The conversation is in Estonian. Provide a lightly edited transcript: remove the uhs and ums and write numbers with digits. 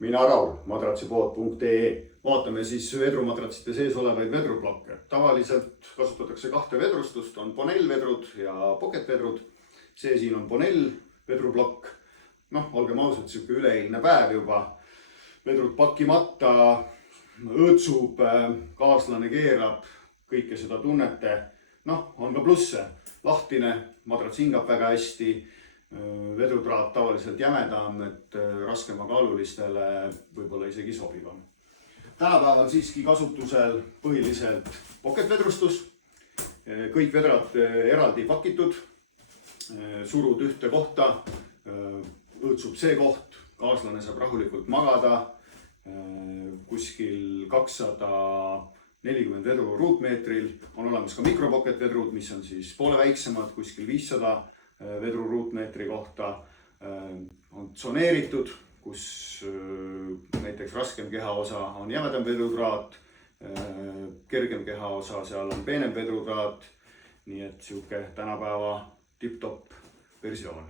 mina Raul, madratsipood.ee. Vaatame siis vedrumadratsite sees olevaid vedruplokke. Tavaliselt kasutatakse kahte vedrustust, on Bonell vedrud ja Pocket vedrud. See siin on Bonell vedruplokk. Olgem ausad, siuke üleeilne päev juba. Vedrud pakkimata, õõtsub, kaaslane keerab, kõike seda tunnete. On ka plusse. Lahtine, madrats hingab väga hästi. Vedrutraat tavaliselt jämedam, et raskema kaalulistele võib-olla isegi sobivam. Tänapäeval siiski kasutusel põhiliselt Pocket vedrustus. Kõik vedrad eraldi pakitud, surud ühte kohta, õõtsub see koht, kaaslane saab rahulikult magada. Kuskil 240 vedru ruutmeetril on olemas ka mikropocket vedrud, mis on siis poole väiksemad, kuskil 500 vedru ruutmeetri kohta. On tsoneeritud, kus näiteks raskem kehaosa on jämedam vedrutraat, kergem kehaosa, seal on peenem vedrutraat. Nii et siuke tänapäeva tipp-topp versioon.